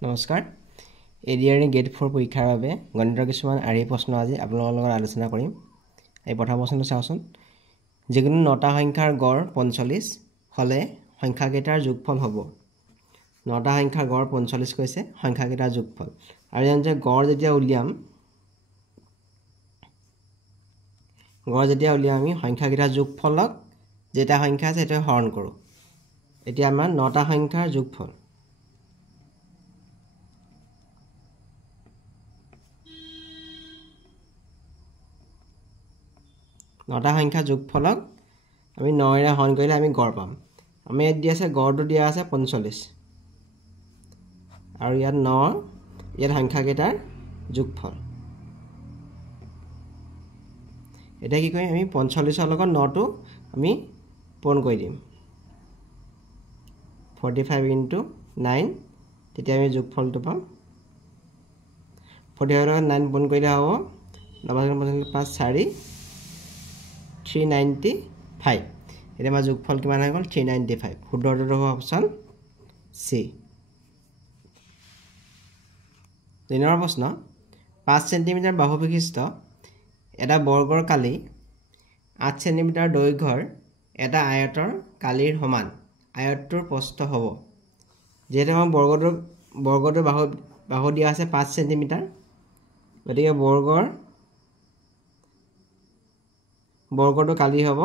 নমস্কাৰ ADRE gate 4 পৰীক্ষাৰ বাবে গণিতৰ কিছুমান আৰ্হি প্ৰশ্ন আজি আপোনালোকৰ লগত আলোচনা কৰিম। এই প্ৰথম প্ৰশ্নটো চাওঁচোন। যিকোনো 9টা সংখ্যাৰ গড় 45 হলে সংখ্যাকেইটাৰ যোগফল হ'ব। 9টা সংখ্যাৰ গড় 45 কৈছে, সংখ্যাকেইটাৰ যোগফল। আৰু জানো যে গড় যেতিয়া উলিয়াম আমি সংখ্যাকেইটাৰ যোগফলক যেটা সংখ্যা আছে সেইটো হৰণ কৰোঁ। এতিয়া আমাৰ 9টা সংখ্যাৰ যোগফল। নটা সংখ্যা যোগফলক আমি 9ৰে হৰণ কৰিলে আমি গড় পাম। আমি ইয়াত দিয়া আছে গড়টো দিয়া আছে 45 আৰু ইয়াত 9 ইয়াত সংখ্যাকেইটাৰ যোগফল। এতিয়া কি কৰিম আমি 45ৰ লগত 9টো আমি পূৰণ কৰি দিম। 45 * 9 তেতিয়া আমি যোগফলটো পাম। 45ৰ লগত 9 পূৰণ কৰিলে হ'ব 9 * 4 395। এতিয়া আমাৰ যোগফল কিমান হৈ গ'ল 395। শুদ্ধটো হ'ব অপচন চি। 2 নম্বৰ প্ৰশ্ন 5 সেন্টিমিটাৰ বাহু বিশিষ্ট এটা বৰ্গৰ কালি 8 সেন্টিমিটাৰ দৈৰ্ঘ্যৰ এটা আয়তৰ কালিৰ সমান। আয়তটোৰ প্ৰস্থ হ'ব। যেহেতু আমাৰ বৰ্গটোৰ বাহু দিয়া আছে 5 সেন্টিমিটাৰ, গতিকে বৰ্গটো কালি হ'ব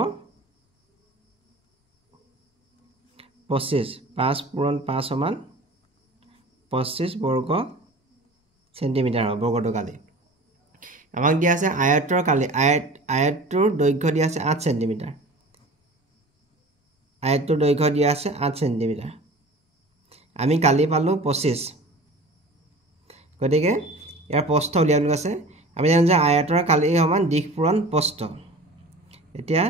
25। 5 × 5 = 25 বৰ্গ সেন্টিমিটাৰ হ'ব বৰ্গটো কালি। আমাক দিয়া আছে আয়তৰ কালি, আয়তটোৰ দৈৰ্ঘ্য দিয়া আছে 8 সেন্টিমিটাৰ। আয়তটোৰ দৈৰ্ঘ্য দিয়া আছে 8 সেন্টিমিটাৰ। আমি কালি পালো 25, গতিকে ইয়াৰ প্ৰস্থ উলিয়াবলৈ আছে। আমি জানো যে আয়তৰ কালি সমান দিশ পূৰণ প্ৰস্থ। এতিয়া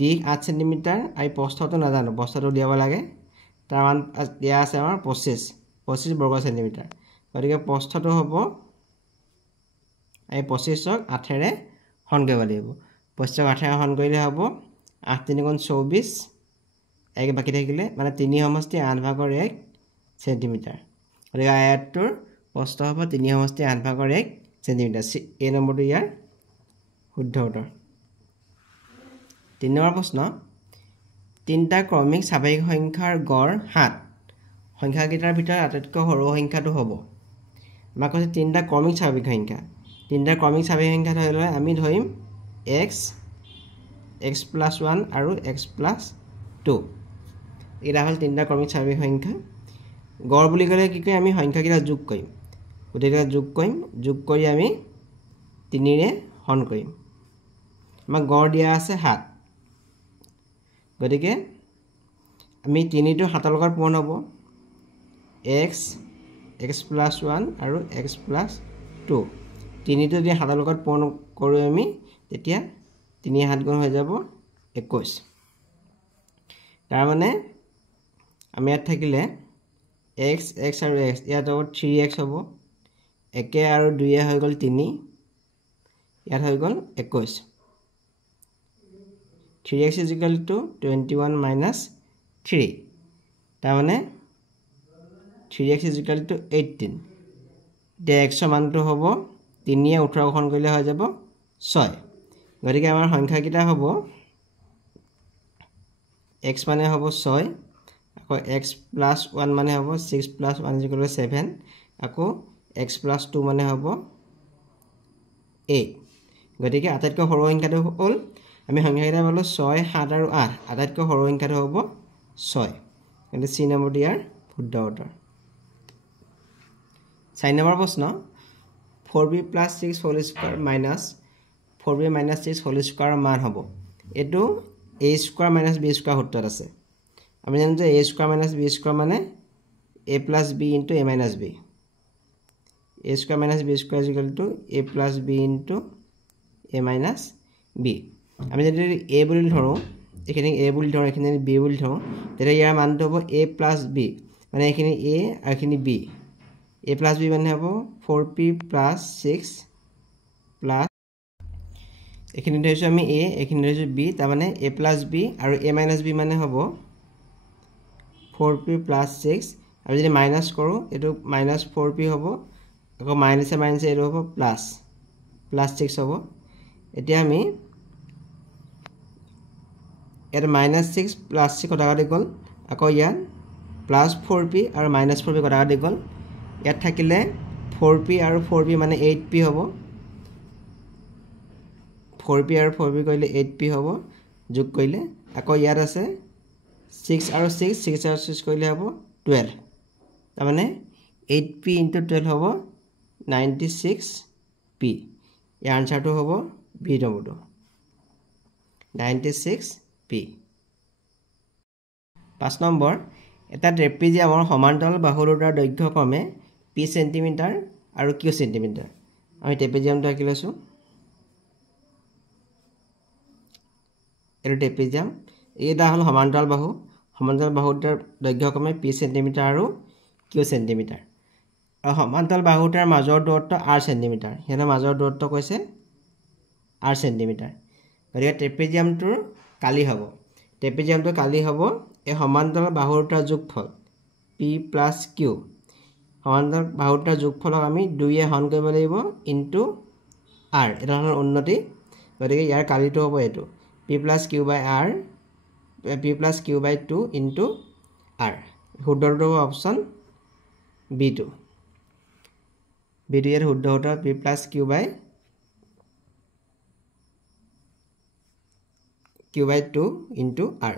দিশ 8 সেন্টিমিটাৰ আৰু প্ৰস্থটো নাজানো, প্ৰস্থটো উলিয়াব লাগে। তাৰ মান দিয়া আছে আমাৰ 25 বৰ্গ সেন্টিমিটাৰ। গতিকে প্ৰস্থটো হ'ব এই 25ক 8ৰে হৰণ কৰিব লাগিব। 25ক 8ৰে হৰণ কৰিলে হ'ব 8 × 3 = 24, 1 বাকী থাকিলে মানে 3 সমষ্টি 8/1 সেন্টিমিটাৰ। গতিকে আয়তটোৰ প্ৰস্থ হ'ব 3 সমষ্টি 8/1 সেন্টিমিটাৰ। এই নম্বৰটো ইয়াৰ শুদ্ধ উত্তৰ। 3 নম্বৰ প্ৰশ্ন 3টা ক্ৰমিক স্বাভাৱিক সংখ্যাৰ গড় 7। সংখ্যাকেইটাৰ ভিতৰত আটাইতকৈ সৰু সংখ্যাটো হ'ব। আমাক কৈছে 3টা ক্ৰমিক স্বাভাৱিক সংখ্যা। 3টা ক্ৰমিক স্বাভাৱিক সংখ্যা ধৰিলে আমি ধৰিম x + 1 আৰু x + 2। এইটা হ'ল 3টা ক্ৰমিক স্বাভাৱিক সংখ্যা। গড় বুলি ক'লে কি কৰিম আমি সংখ্যাকেইটা যোগ কৰিম। গোটেইকেইটা যোগ কৰি আমি 3ৰে হৰণ কৰিম। আমাক গড় দিয়া আছে 7, গতিকে আমি 3টো 7ৰ লগত পূৰণ হ'ব। x + 1 আৰু x + 2 3টো যদি 7ৰ লগত পূৰণ কৰোঁ আমি তেতিয়া 3 × 7 = হৈ যাব 21। তাৰমানে আমি ইয়াত থাকিলে x আৰু x ইয়াত হ'ব 3x হ'ব। 1 আৰু 2 হৈ গ'ল 3, ইয়াত হৈ গ'ল 21। 3x = 21 - 3, তাৰমানে 3x = 18। এতিয়া x মানটো হ'ব 3য়ে 18 হৰণ কৰিলে হৈ যাব 6। গতিকে আমাৰ সংখ্যাকেইটা হ'ব x মানে হ'ব 6, আকৌ x + 1 মানে হ'ব 6 + 1 = 7, আকৌ x + 2 মানে হ'ব 8। গতিকে আটাইতকৈ সৰু সংখ্যাটো হ'ল আমি সংখ্যাকেইটা পালোঁ 6, 7 আৰু 8। আটাইতকৈ সৰু সংখ্যাটো হ'ব 6। কিন্তু চি নম্বৰটো ইয়াৰ শুদ্ধ উত্তৰ। 4 নম্বৰ প্ৰশ্ন 4b + 6 ^ 2 - 4b - 6 ^ 2 মান হ'ব। এইটো a² - b² সূত্ৰত আছে। আমি জানো যে a² - b² মানে a + b * a - b। a² - b² = a + b * a - b। আমি যদি a বুলি ধৰোঁ, এইখিনি a বুলি ধৰোঁ, এইখিনি b বুলি ধৰোঁ, তেতিয়া ইয়াৰ মানটো হ'ব a + b, মানে এইখিনি a আৰু এইখিনি b। a + b মানে হ'ব 4p + 6 প্লাছ এইখিনি ধৰিছোঁ আমি a, এইখিনি ধৰিছোঁ b, তাৰমানে a + b আৰু a - b মানে হ'ব 4p + 6 আমি যদি মাইনাস কৰোঁ এইটো -4p হ'ব আকৌ মাইনাছে মাইনাছে এইটো হ'ব +6 হ'ব এতিয়া আমি এটা -6 +6 কটাকটি গ'ল আকৌ ইয়াত +4p আৰু -4p কটাকটি গ'ল ইয়াত থাকিলে 4p আৰু 4p মানে 8p হ'ব 4p আৰু 4p কৰিলে 8p হ'ব যোগ কৰিলে আকৌ ইয়াত আছে 6 আৰু 6 আৰু 6 কৰিলে হ'ব 12 তাৰ মানে 8p * 12 হ'ব 96p ইয়াৰ আনসাৰটো হ'ব বি নম্বৰটো 96p 5 নম্বৰ এটা ট্ৰেপিজিয়ামৰ সমান্তৰাল বাহু দুটাৰ দৈৰ্ঘ্য ক্ৰমে p সেন্টিমিটাৰ আৰু q সেন্টিমিটাৰ আমি ট্ৰেপিজিয়ামটো আঁকি লৈছোঁ এইটো ট্ৰেপিজিয়াম এইটা হ'ল সমান্তৰাল বাহু দুটাৰ দৈৰ্ঘ্য ক্ৰমে p সেন্টিমিটাৰ আৰু q সেন্টিমিটাৰ আৰু সমান্তৰাল বাহু দুটাৰ মাজৰ দূৰত্ব r সেন্টিমিটাৰ হেনে মাজৰ দূৰত্ব কৈছে r সেন্টিমিটাৰ গতিকে ট্ৰেপিজিয়ামটোৰ কালি হ'ব এই সমান্তৰাল বাহু দুটাৰ যোগফল p + q সমান্তৰাল বাহু দুটাৰ যোগফলক আমি 2 এ হৰণ কৰিব লাগিব ইনটু r এটা হ'ল উন্নতি গতিকে ইয়াৰ কালিটো হ'ব এইটো p + q/2 ইনটু r শুদ্ধটো হ'ব অপচন b2 ইয়াৰ শুদ্ধ উত্তৰ p + q/2 into r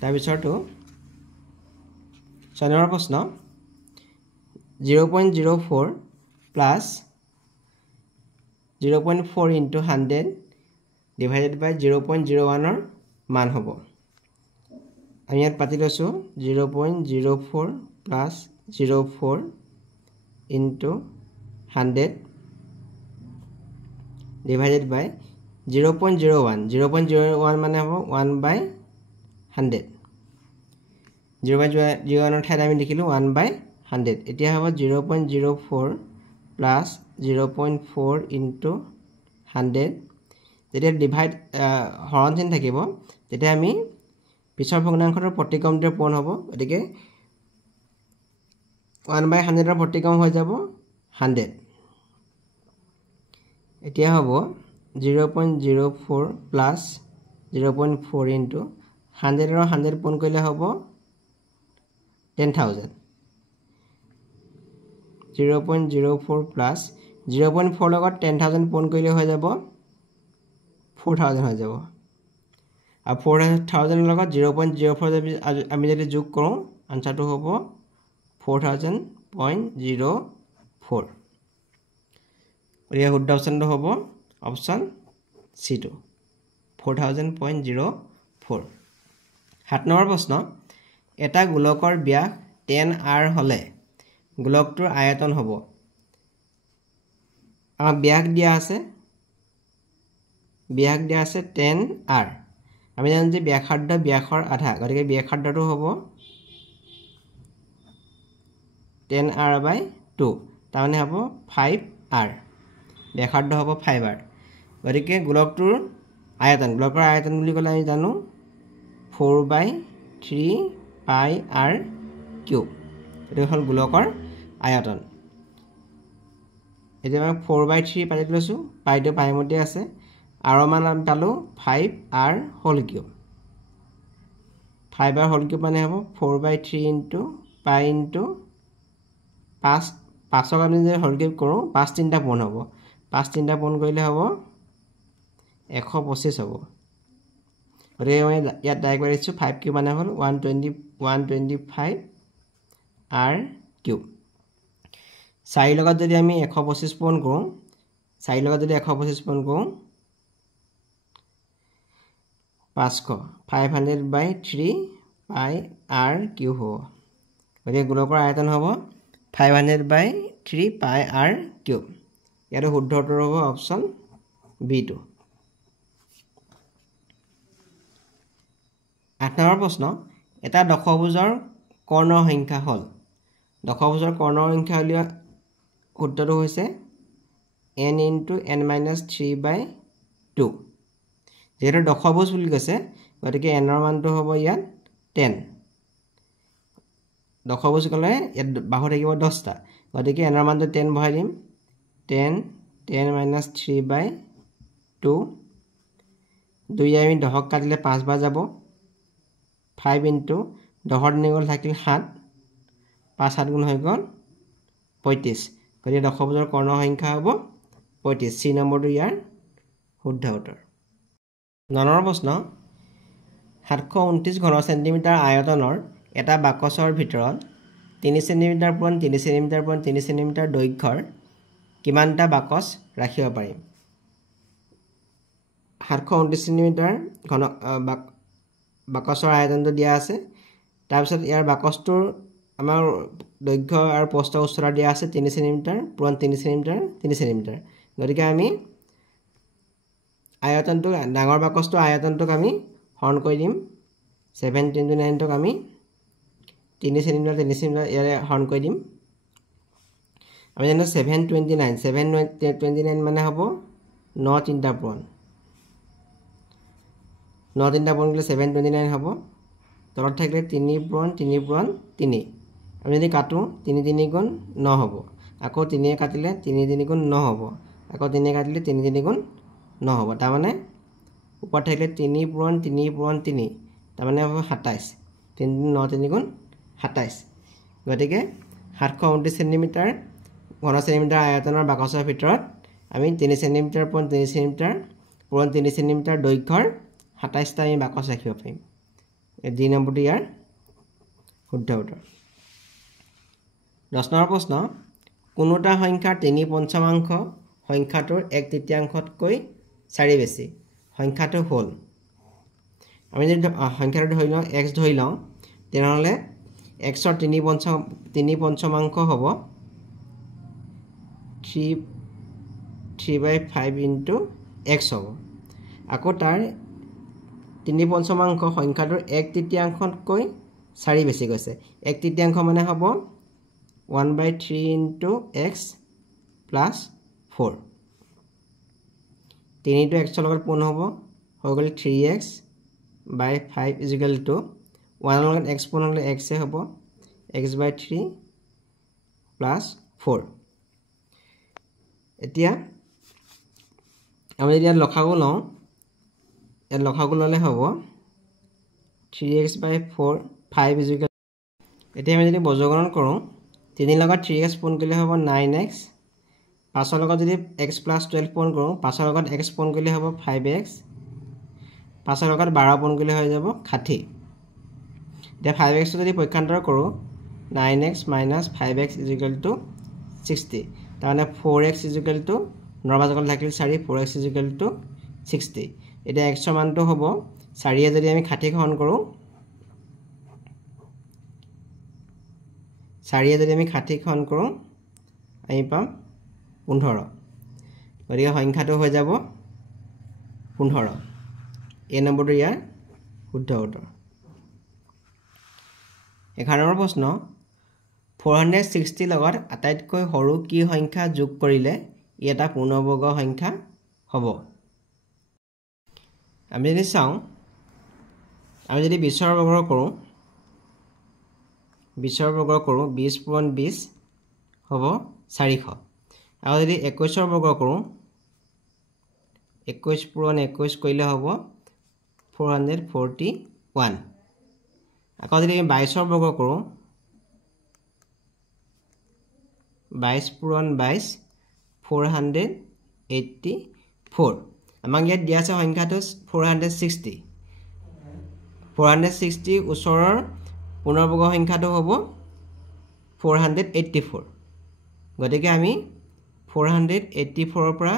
তাৰপিছৰটো 6 number প্ৰশ্ন 0.04 plus 0.4 into 100 divided by 0.01 or মান হ'ব আমি ইয়াত পাতি লৈছো 0.04 plus 04 into 100 divided by 0.01 মানে হ'ব 1/100 0.01 ৰ ঠাইত আমি লিখিলো 1/100 এতিয়া হ'ব 0.04 plus 0.4 into 100 যেতিয়া ডিভাইড হৰণ চিন থাকিব তেতিয়া আমি পিছৰ ভগ্নাংশটোৰ প্ৰতিক্ৰমটো পূৰণ হ'ব গতিকে 1/100 ৰ প্ৰতিক্ৰম হৈ যাব 100 এতিয়া হ'ব 0.04 plus 0.4 into 100 ৰ 100 পূৰণ কৰিলে হ'ব 10,000 0.04 plus 0.4 লগত 10,000 পূৰণ কৰিলে হৈ যাব 4,000 হৈ যাব আৰু 4,000 লগত 0.04 আমি যদি যোগ কৰোঁ আনসাৰটো হ'ব 4,000.04 ইয়াৰ শুদ্ধ অপচনটো হ'ব অপচন C2 4,000.04 7 নম্বৰ প্ৰশ্ন এটা গোলকৰ ব্যাস 10r হলে গোলকটোৰ আয়তন হ'ব আমাৰ ব্যাস দিয়া আছে 10r আমি জানো যে ব্যাসাৰ্ধ ব্যাসৰ আধা গতিকে ব্যাসাৰ্ধটো হ'ব 10r/2 তাৰ মানে হ'ব 5r ব্যাসাৰ্ধ হ'ব 5r গতিকে গোলকটোৰ আয়তন বুলি ক'লে আমি জানো 4/3 πr³ এটো হ'ল গোলকৰ আয়তন এতিয়া আমি 4/3 পাই লৈছো পাইটো পাই মতে আছে আৰু মান আমি পালো 5r³ 5r³ মানে হ'ব 4/3 into pi into 5ক আমি যদি হৰকিউব কৰো 5 তিনটা পূৰণ হ'ব 5 তিনটা পূৰণ কৰিলে হ'ব 125 হ'ব গতিকে আমি ইয়াত ডাইৰেক্ট কৰিছো 5³ মানে হ'ল 125 r³ 4 লগত যদি আমি 125 পূৰণ কৰোঁ 4 লগত যদি 125 পূৰণ কৰোঁ 500/3 πr³ হ'ব গতিকে গোলকৰ আয়তন হ'ব 500/3 πr³ ইয়াৰ শুদ্ধ উত্তৰ হ'ব অপচন B2 8 নম্বৰ প্ৰশ্ন এটা দশভুজৰ কৰ্ণৰ সংখ্যা হ'ল দশভুজৰ কৰ্ণৰ সংখ্যা উলিওৱা সূত্ৰটো হৈছে n * n - 3/2 যেহেতু দশভুজ বুলি কৈছে গতিকে এনৰ মানটো হ'ব ইয়াত 10 দশভুজ ক'লে ইয়াত বাহু থাকিব 10টা গতিকে এনৰ মানটো 10 বহাই দিম 10 minus 3/2 2 আমি 10ক কাটিলে 5 বাৰ যাব 5 into 10 তিনি গ'ল থাকিল 7 5 7 গুণ হৈ গ'ল 35 গতিকে দশভুজৰ কৰ্ণ সংখ্যা হ'ব 35 সি নম্বৰটো ইয়াৰ শুদ্ধ উত্তৰ 9 নম্বৰ প্ৰশ্ন 729 ঘন সেন্টিমিটাৰ আয়তনৰ এটা বাকচৰ ভিতৰত 3 সেন্টিমিটাৰ পুৰণ 3 সেন্টিমিটাৰ পুৰণ 3 সেন্টিমিটাৰ দৈৰ্ঘ্যৰ কিমানটা বাকচ ৰাখিব পাৰিম 729 সেন্টিমিটাৰ ঘন বাকচৰ আয়তনটো দিয়া আছে তাৰপিছত ইয়াৰ বাকচটোৰ আমাৰ দৈৰ্ঘ্য আৰু প্ৰস্থ উচ্চতা দিয়া আছে 3 সেন্টিমিটাৰ পুৰণ 3 সেন্টিমিটাৰ 3 সেন্টিমিটাৰ গতিকে আমি আয়তনটো ডাঙৰ বাকচটো আয়তনটোক আমি হৰণ কৰি দিম 729 টোক আমি 3 সেন্টিমিটাৰ 3 সেন্টিমিটাৰ ইয়াৰে হৰণ কৰি দিম আমি জানো 729 মানে হ'ব 9 তিনিটা পুৰণ 9 তিনিটা পুৰণ কৰিলে 729 হ'ব তলত থাকিলে 3 পুৰণ 3 পুৰণ 3 আমি যদি কাটো 3 3 গুণ 9 হ'ব আকৌ 3 কাটিলে 3 3 গুণ 9 হ'ব আকৌ 3 কাটিলে 3 3 গুণ 9 হ'ব তাৰ মানে ওপৰত থাকিলে 3 পুৰণ 3 পুৰণ 3 তাৰ মানে হ'ব 27 3 9 3 গুণ 27 গতিকে 729 সেন্টিমিটাৰ ঘন সেন্টিমিটাৰ আয়তনৰ বাকচৰ ভিতৰত আমি 3 সেন্টিমিটাৰ পুৰণ 3 সেন্টিমিটাৰ পুৰণ 3 সেন্টিমিটাৰ দৈৰ্ঘ্যৰ 27টা আমি বাকচ ৰাখিব পাৰিম ডি নম্বৰটো ইয়াৰ শুদ্ধ উত্তৰ 10 নম্বৰ প্ৰশ্ন কোনোটা সংখ্যাৰ 3/5 সংখ্যাটোৰ 1/3তকৈ 4 বেছি সংখ্যাটো হ'ল আমি যদি সংখ্যাটো ধৰি লওঁ x ধৰি লওঁ তেনেহ'লে x ৰ 3/5 হ'ব 3/5 into x হ'ব আকৌ তাৰ 3/5 সংখ্যাটোৰ 1/3তকৈ 4 বেছি গৈছে 1/3 মানে হ'ব 1/3 into x plus 4 3টো x ৰ লগত পূৰ্ণ হ'ব হৈ গ'ল 3x by 5 is equal to 1 লগত x পূৰ্ণ হ'লে x এ হ'ব x/3 plus 4 এতিয়া আমি যদি লখাগু লওঁ ইয়াত লখাগু ল'লে হ'ব 3x/4 5 is equal এতিয়া আমি যদি বৰ্গকৰণ কৰোঁ 3 লগত 3x পূৰণ কৰিলে হ'ব 9x 5 লগত যদি x plus 12 পূৰণ কৰোঁ 5 লগত x পূৰণ কৰিলে হ'ব 5x 5 লগত 12 পূৰণ কৰিলে হৈ যাব 60 এতিয়া 5x যদি পক্ষান্তৰ কৰোঁ 9x minus 5x is equal to 60 তাৰমানে 4x is equal to 9 মাজত থাকিল 4 4x is equal to 60 এতিয়া x ৰ মানটো হ'ব 4 এ যদি আমি 60 হৰণ কৰোঁ 4 এ যদি আমি 60 হৰণ কৰোঁ আমি পাম 15 গতিকে সংখ্যাটো হৈ যাব 15 এই নম্বৰটো ইয়াৰ শুদ্ধ উত্তৰ 11 নম্বৰ প্ৰশ্ন 460 লগত আটাইতকৈ সৰু কি সংখ্যা যোগ কৰিলে ই এটা পূৰ্ণবৰ্গ সংখ্যা হ'ব আমি যদি চাওঁ আমি যদি 20 ৰ বৰ্গ কৰোঁ 20 ৰ বৰ্গ কৰোঁ 20 পুৰণ 20 হ'ব 400 আৰু যদি 21 ৰ বৰ্গ কৰোঁ 21 পুৰণ 21 কৰিলে হ'ব 441 আকৌ যদি 22 ৰ বৰ্গ কৰোঁ 22 পুৰণ 22 484 আমাক ইয়াত দিয়া আছে সংখ্যাটো 460 ওচৰৰ পূৰ্ণবৰ্গ সংখ্যাটো হ'ব 484 গতিকে আমি 484 ৰ পৰা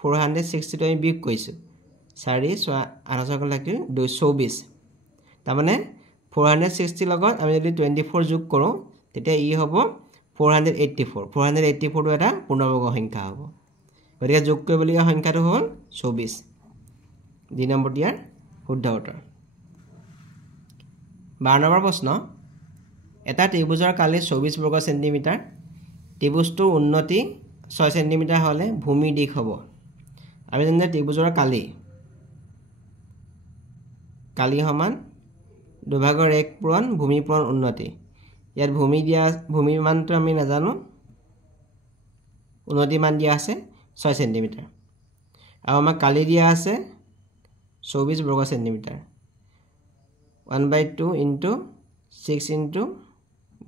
460 আমি বিয়োগ কৰিছোঁ 4 8 লাগিল 224 তাৰমানে 460 লগত আমি যদি 24 যোগ কৰোঁ তেতিয়া ই হ'ব 484 টো এটা পূৰ্ণবৰ্গ সংখ্যা হ'ব গতিকে যোগ কৰিবলগীয়া সংখ্যাটো হ'ল 24 দুই নম্বৰ দিয়াৰ শুদ্ধ উত্তৰ 12 নম্বৰ প্ৰশ্ন এটা ত্ৰিভুজৰ কালি 24 বৰ্গ সেন্টিমিটাৰ ত্ৰিভুজটোৰ উন্নতি 6 সেন্টিমিটাৰ হ'লে ভূমিৰ দিশ হ'ব আমি জানো ত্ৰিভুজৰ কালি কালি সমান 2/1 পূৰণ ভূমি পূৰণ উন্নতি ইয়াত ভূমি মানটো আমি নাজানো উন্নতি মান দিয়া আছে 6 সেন্টিমিটার আৰু আমাক কালি দিয়া আছে 24 বৰ্গ সেন্টিমিটার 1/2 into 6 into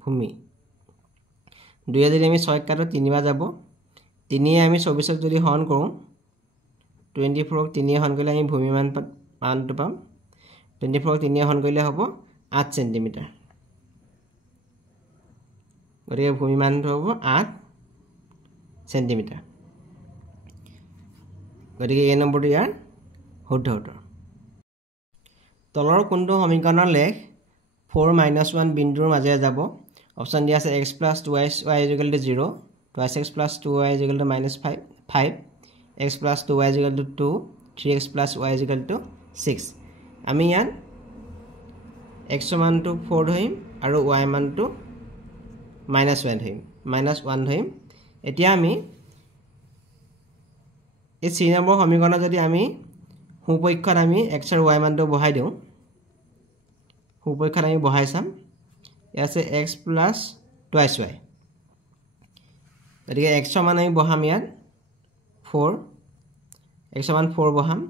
ভূমি 2 যদি আমি 6 কাটো 3 বাৰ যাব 3 আমি 24 যদি হৰণ কৰো 24 3 হৰণ কৰিলে আমি ভূমি মানটো পাম 24 3 হৰণ কৰিলে হ'ব 8 সেন্টিমিটাৰ গতিকে ভূমি মানটো হ'ব 8 সেন্টিমিটাৰ গতিকে এই নম্বৰটো ইয়াৰ শুদ্ধ উত্তৰ তলৰ কোনটো সমীকৰণৰ লেখ 4 - 1 বিন্দুৰ মাজেৰে যাব অপচন দিয়া আছে x + 2y 0 2x + 2y -5 x + 2y 2 3x + y 6 আমি ইয়াত x মানটো 4 ধৰিম আৰু y মানটো -1 ধৰিম -1 ধৰিম এতিয়া আমি এই 3 নম্বৰ সমীকৰণত যদি আমি হুপক্ষত আমি x আৰু y মানটো বহাই দিওঁ হুপক্ষত আমি বহাই চাম ইয়াছে x + 2y গতিকে x মান আমি বহাম ইয়াত 4 x মান 4 বহাম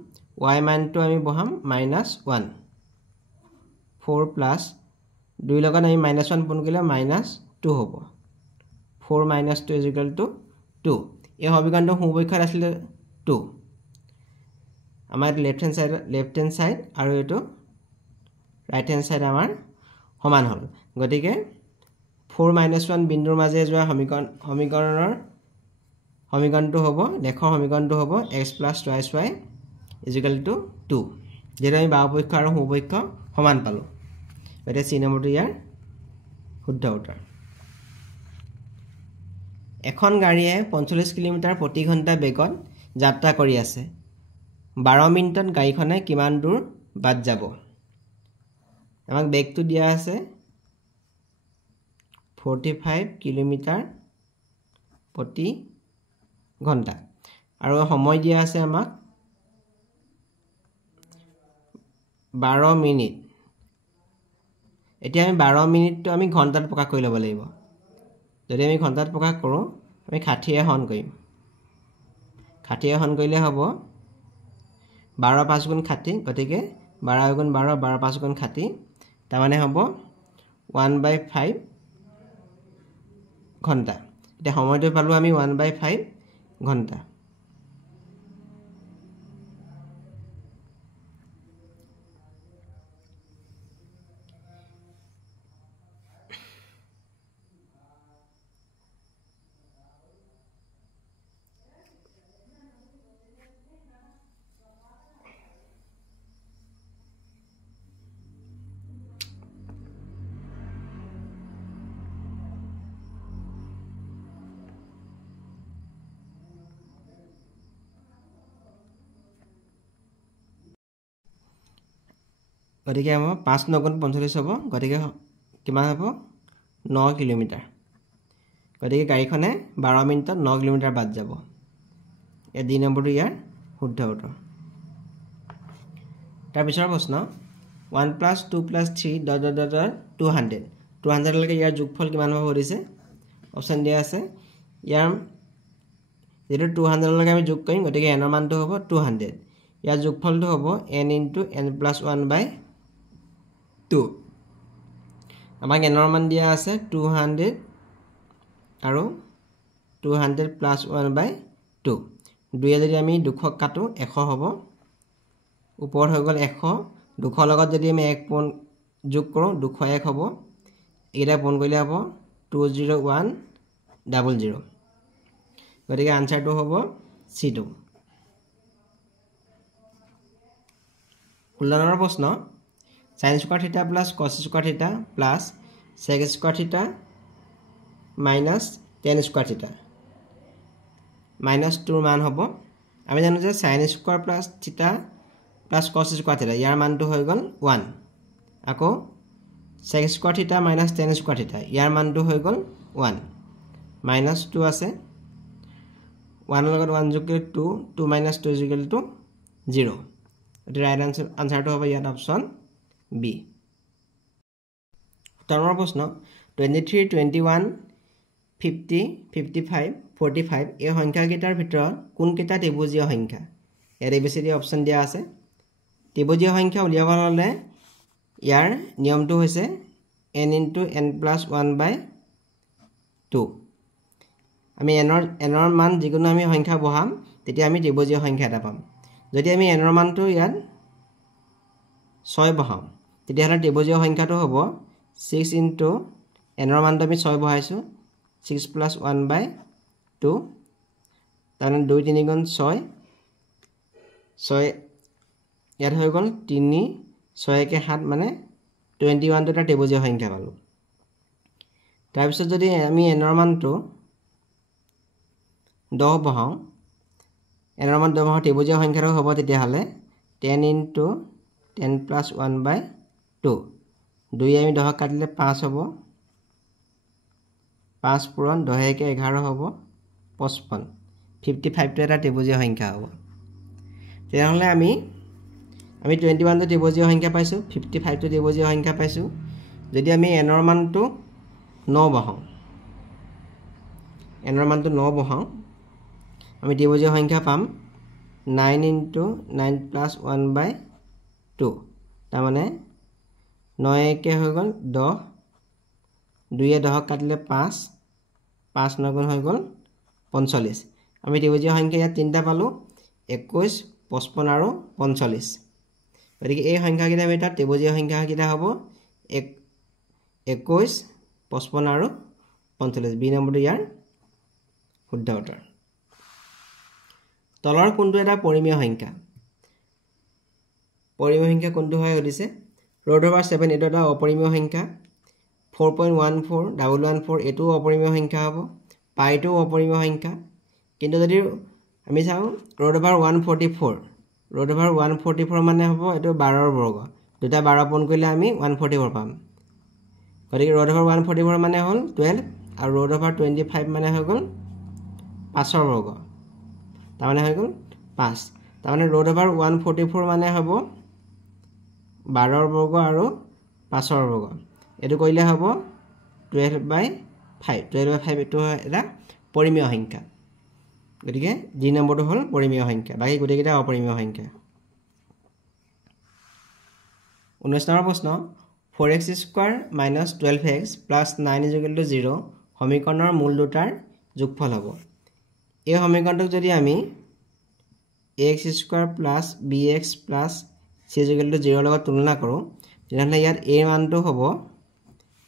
y মানটো আমি বহাম -1 4 + 2 লগত আমি -1 পূৰণ কৰিলে -2 হ'ব 4 - 2 2 এই সমীকৰণটো হুপক্ষত আছিল 2 আমাৰ লেফট হ্যান্ড সাইড আৰু এটো ৰাইট হ্যান্ড সাইড আমাৰ সমান হল গতিকে 4 - 1 বিন্দুৰ মাজে যোৱা সমীকৰণটো হ'ব লেখৰ সমীকৰণটো হ'ব x + 2y 2 যেটা আমি বাওপক্ষ আৰু সোপক্ষ সমান পালো গতিকে C নম্বৰটো ইয়াৰ শুদ্ধ উত্তৰ এখন গাড়ীয়ে 45 কিলোমিটাৰ প্ৰতি ঘণ্টা বেগত যাত্ৰা কৰি আছে 12 মিনিটত গাড়ীখনে কিমান দূৰ বাদ যাব আমাক বেগটো দিয়া আছে 45 কিলোমিটাৰ প্ৰতি ঘণ্টা আৰু সময় দিয়া আছে আমাক 12 মিনিট এতিয়া আমি 12 মিনিটটো আমি ঘণ্টাত প্ৰকাশ কৰি ল'ব লাগিব যদি আমি ঘণ্টাত প্ৰকাশ কৰোঁ আমি 60 হৰণ কৰিম 60 হৰণ কৰিলে হ'ব 12 × 5 = 60 গতিকে 12 × 12 12 × 5 = 60 তাৰ মানে হ'ব 1/5 ঘণ্টা এতিয়া সময়টো পালো আমি 1/5 ঘণ্টা গতিকে আমাৰ 5 × 9 = 45 হ'ব গতিকে কিমান হ'ব 9 কিলোমিটাৰ গতিকে গাড়ীখনে 12 মিনিটত 9 কিলোমিটাৰ বাদ যাব এই ডি নম্বৰটো ইয়াৰ শুদ্ধ উত্তৰ তাৰ পিছৰ প্ৰশ্ন 1 + 2 + 3 ... 200 200 লৈকে ইয়াৰ যোগফল কিমান হ'ব দিছে অপচন দিয়া আছে ইয়াৰ যেটো 200 লৈকে আমি যোগ কৰিম গতিকে n ৰ মানটো হ'ব 200 ইয়াৰ যোগফলটো হ'ব n * n + 1/2 আমাক n ৰ মান দিয়া আছে 200 আৰু 200 + 1/2 দুয়ে যদি আমি 200 কাটো 100 হ'ব ওপৰত হৈ গ'ল 100 200 লগত যদি আমি 1 পূৰণ যোগ কৰোঁ 201 হ'ব এটা পূৰণ কৰিলে হ'ব 20100 গতিকে আনসাৰটো হ'ব C2 16 নম্বৰ প্ৰশ্ন sin² θ + cos² θ + sec² θ - tan² θ -2 মান হ'ব আমি জানো যে sin² + θ + cos² θ ইয়াৰ মানটো হৈ গ'ল 1 আকৌ sec² θ - tan² θ ইয়াৰ মানটো হৈ গ'ল 1 -2 আছে 1 লগত 1 যোগ কৰিলে 2 2 - 2 = 0 এটি ৰাইট আনসাৰটো হ'ব ইয়াত অপচন বি 17 নম্বৰ প্ৰশ্ন 23 21 50 55 45 এই সংখ্যাকেইটাৰ ভিতৰত কোনকেইটা ত্ৰিভুজীয় সংখ্যা ইয়াৰ এবিচিডি অপচন দিয়া আছে ত্ৰিভুজীয় সংখ্যা উলিয়াব হ'লে ইয়াৰ নিয়মটো হৈছে n * n + 1/2 আমি nৰ মান যিকোনো আমি সংখ্যা বহাম তেতিয়া আমি ত্ৰিভুজীয় সংখ্যা এটা পাম যদি আমি nৰ মানটো ইয়াত 6 বহাম তেতিয়াহ'লে ত্ৰিভুজীয় সংখ্যাটো হ'ব 6 * nৰ মানটো আমি 6 বহাইছো 6 + 1/2 তাৰমানে 2 3 গুণ 6 ইয়াত হৈ গ'ল 3 6 কে 7 মানে 21 টো এটা ত্ৰিভুজীয় সংখ্যা পালো তাৰপিছত যদি আমি nৰ মানটো 10 বহাও nৰ মান 10 বহাও ত্ৰিভুজীয় সংখ্যাটো হ'ব তেতিয়াহ'লে 10 * 10 + 1/2 2 আমি 10 কাটিলে 5 হ'ব 5 পূৰণ 10 কে 11 হ'ব 55 55 টো এটা ত্ৰিভুজীয় সংখ্যা হ'ব তেতিয়াহ'লে আমি 21 টো ত্ৰিভুজীয় সংখ্যা পাইছো 55 টো ত্ৰিভুজীয় সংখ্যা পাইছো যদি আমি nৰ মানটো 9 বহাও nৰ মানটো 9 বহাও আমি ত্ৰিভুজীয় সংখ্যা পাম 9 * 9 + 1/2 তাৰমানে 9 কে হৈ গ'ল 10 2 এ 10 কাটিলে 5 5 9 গুণ হৈ গ'ল 45 আমি ত্ৰিভুজীয় সংখ্যা ইয়াত তিনিটা পালো 21 55 আৰু 45 গতিকে এই সংখ্যাকেইটাৰ ভিতৰত ত্ৰিভুজীয় সংখ্যাকেইটা হ'ব 21 55 আৰু 45 বি নম্বৰটো ইয়াৰ শুদ্ধ উত্তৰ তলৰ কোনটো এটা পৰিমেয় সংখ্যা কোনটো হয় সুধিছে √7 এইটো এটা অপৰিমেয় সংখ্যা 4.14 114 এইটো অপৰিমেয় সংখ্যা হ'ব পাইটো অপৰিমেয় সংখ্যা কিন্তু যদি আমি চাওঁ √144 মানে হ'ব এইটো 12 ৰ বৰ্গ দুটা 12 পূৰণ কৰিলে আমি 144 পাম গতিকে √144 মানে হ'ল 12 আৰু √25 মানে হৈ গ'ল 5 ৰ বৰ্গ তাৰমানে হৈ গ'ল 5 তাৰমানে √144 মানে হ'ব 12 ৰ বৰ্গ আৰু 5 ৰ বৰ্গ এটো কৰিলে হ'ব 12/5 এটো এটা পৰিমেয় সংখ্যা গতিকে জি নম্বৰটো হ'ল পৰিমেয় সংখ্যা বাকি গোটেইকেইটা অপৰিমেয় সংখ্যা 19 নম্বৰ প্ৰশ্ন 4x² - 12x + 9 = 0 সমীকৰণৰ মূল দুটাৰ যোগফল হ'ব এই সমীকৰণটোক যদি আমি ax² + bx + c = 0 লগত তুলনা কৰোঁ তেতিয়াহ'লে ইয়াত a মানটো হ'ব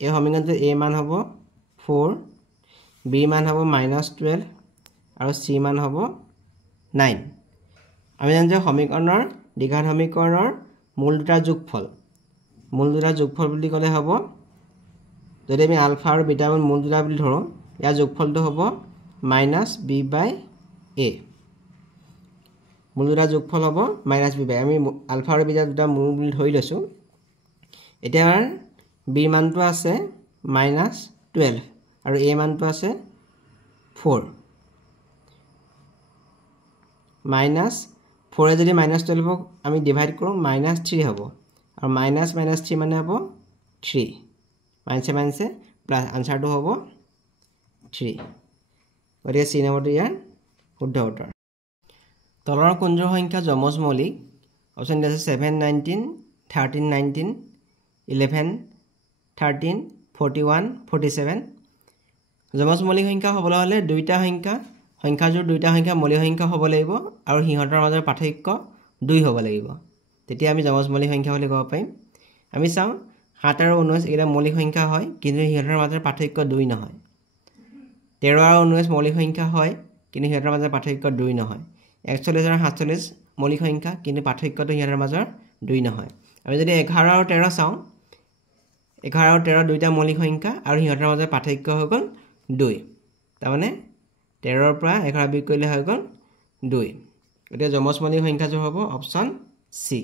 এই সমীকৰণটোৰ a মান হ'ব 4 b মান হ'ব -12 আৰু c মান হ'ব 9 আমি জানো যে সমীকৰণৰ দ্বিঘাত সমীকৰণৰ মূল দুটাৰ যোগফল বুলি ক'লে হ'ব যদি আমি আলফা আৰু বিটা মূল দুটা বুলি ধৰো ইয়াৰ যোগফলটো হ'ব -b/a মূল দুটাৰ যোগফল হ'ব -b/a আমি আলফা আৰু বিটা দুটা মূল বুলি ধৰি লৈছো এতিয়া b মানটো আছে -12 আৰু a মানটো আছে 4 -4 এ যদি -12 ক আমি ডিভাইড কৰো -3 হ'ব আৰু -3 মানে হ'ব 3 মাইনাছে প্লাস আনসাৰটো হ'ব 3 গতিকে c নম্বৰটো ইয়াৰ শুদ্ধ উত্তৰ তলৰ কোনটো সংখ্যা যমজ মৌলিক অপচন আছে 7 19 13 19 11 13 41 47 যমজ মৌলিক সংখ্যা হ'বলৈ হ'লে দুইটা সংখ্যাজোৰ দুইটা সংখ্যা মৌলিক সংখ্যা হ'ব লাগিব আৰু হিহঁতৰ মাজৰ পাৰ্থক্য 2 হ'ব লাগিব তেতিয়া আমি যমজ মৌলিক সংখ্যা বুলি ক'ব পাৰিম আমি চাওঁ 7 আৰু 19 এটা মৌলিক সংখ্যা হয় কিন্তু হিহঁতৰ মাজৰ পাৰ্থক্য 2 নহয় 13 আৰু 19 মৌলিক সংখ্যা হয় কিন্তু হিহঁতৰ মাজৰ পাৰ্থক্য 2 নহয় 41 আৰু 47 মৌলিক সংখ্যা কিন্তু পাৰ্থক্যটো হিহঁতৰ মাজৰ 2 নহয় আমি যদি 11 আৰু 13 চাওঁ 11 আৰু 13 দুইটা মৌলিক সংখ্যা আৰু হিহঁতৰ মাজৰ পাৰ্থক্য হৈ গ'ল 2 তাৰমানে 13 ৰ পৰা 11 বিয়োগ কৰিলে হৈ গ'ল 2 এতিয়া যমজ মৌলিক সংখ্যাজোৰ হ'ব অপচন সি